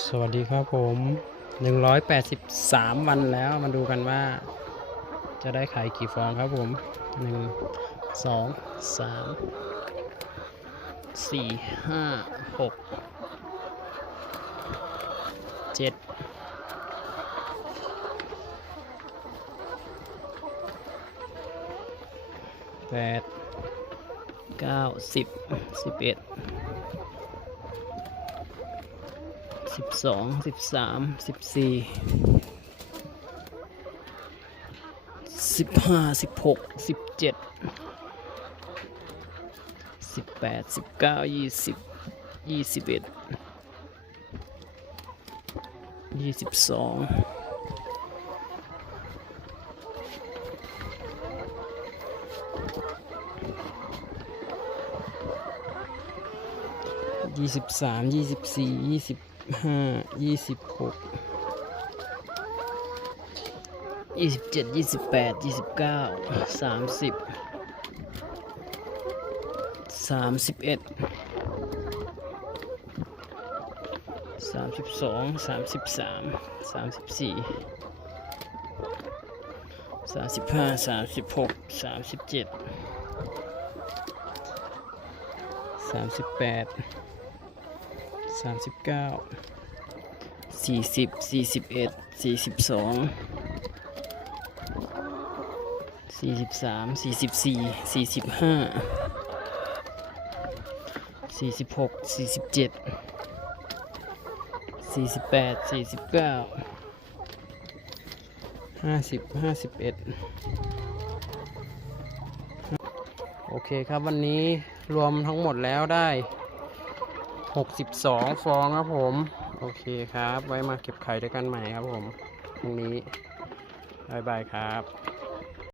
สวัสดีครับผม 183 วันแล้ว มาดูกันว่า จะได้ขายกี่ฟองครับผม 1 2 3 4 5 6 7 8 9 10 11 สิบสองสิบสามสิบสี่สิบห้าสิบหกสิบเจ็ดสิบแปดสิบเก้ายี่สิบยี่สิบเอ็ดยี่สิบสองยี่สิบสามยี่สิบสี่ยี่สิบ ห้ายี่สิบหกยี่สิบเจ็ดยี่สิบแปดยี่สิบเก้าสามสิบสามสิบเอ็ดสามสิบสองสามสิบสามสามสิบสี่สามสิบห้าสามสิบหกสามสิบเจ็ดสามสิบแปด สามสิบเก้าสี่สิบสี่สิบเอ็ดสี่สิบสองสี่สิบสามสี่สิบสี่สี่สิบห้าสี่สิบหกสี่สิบเจ็ดสี่สิบแปดสี่สิบเก้าห้าสิบห้าสิบเอ็ดโอเคครับวันนี้รวมทั้งหมดแล้วได้ 62 ฟองครับผม โอเคครับ ไว้มาเก็บไข่ด้วยกันใหม่ครับผมพรุ่งนี้บายบายครับ